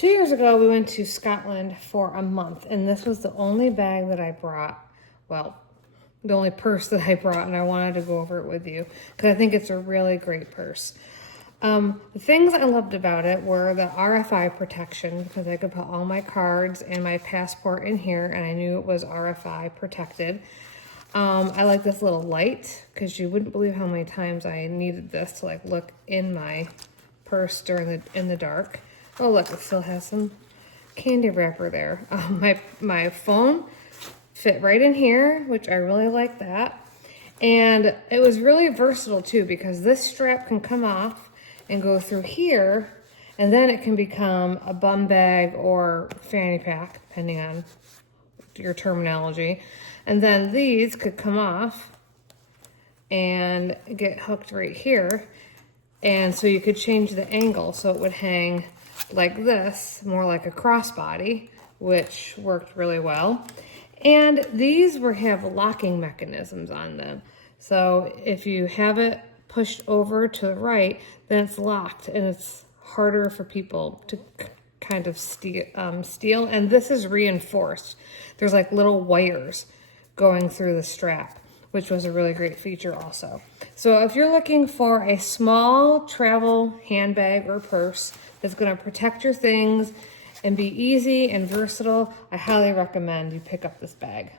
2 years ago, we went to Scotland for a month, and this was the only bag that I brought. Well, the only purse that I brought, and I wanted to go over it with you because I think it's a really great purse. The things I loved about it were the RFI protection, because I could put all my cards and my passport in here, and I knew it was RFI protected. I like this little light, because you wouldn't believe how many times I needed this to like look in my purse in the dark. Oh look, it still has some candy wrapper there. My phone fit right in here, which I really like that. And it was really versatile too, because this strap can come off and go through here, and then it can become a bum bag or fanny pack, depending on your terminology. And then these could come off and get hooked right here. And so you could change the angle so it would hang like this, more like a crossbody, which worked really well. And these have locking mechanisms on them. So if you have it pushed over to the right, then it's locked, and it's harder for people to kind of steal. And this is reinforced. There's like little wires going through the strap, which was a really great feature also. So if you're looking for a small travel handbag or purse that's going to protect your things and be easy and versatile, I highly recommend you pick up this bag.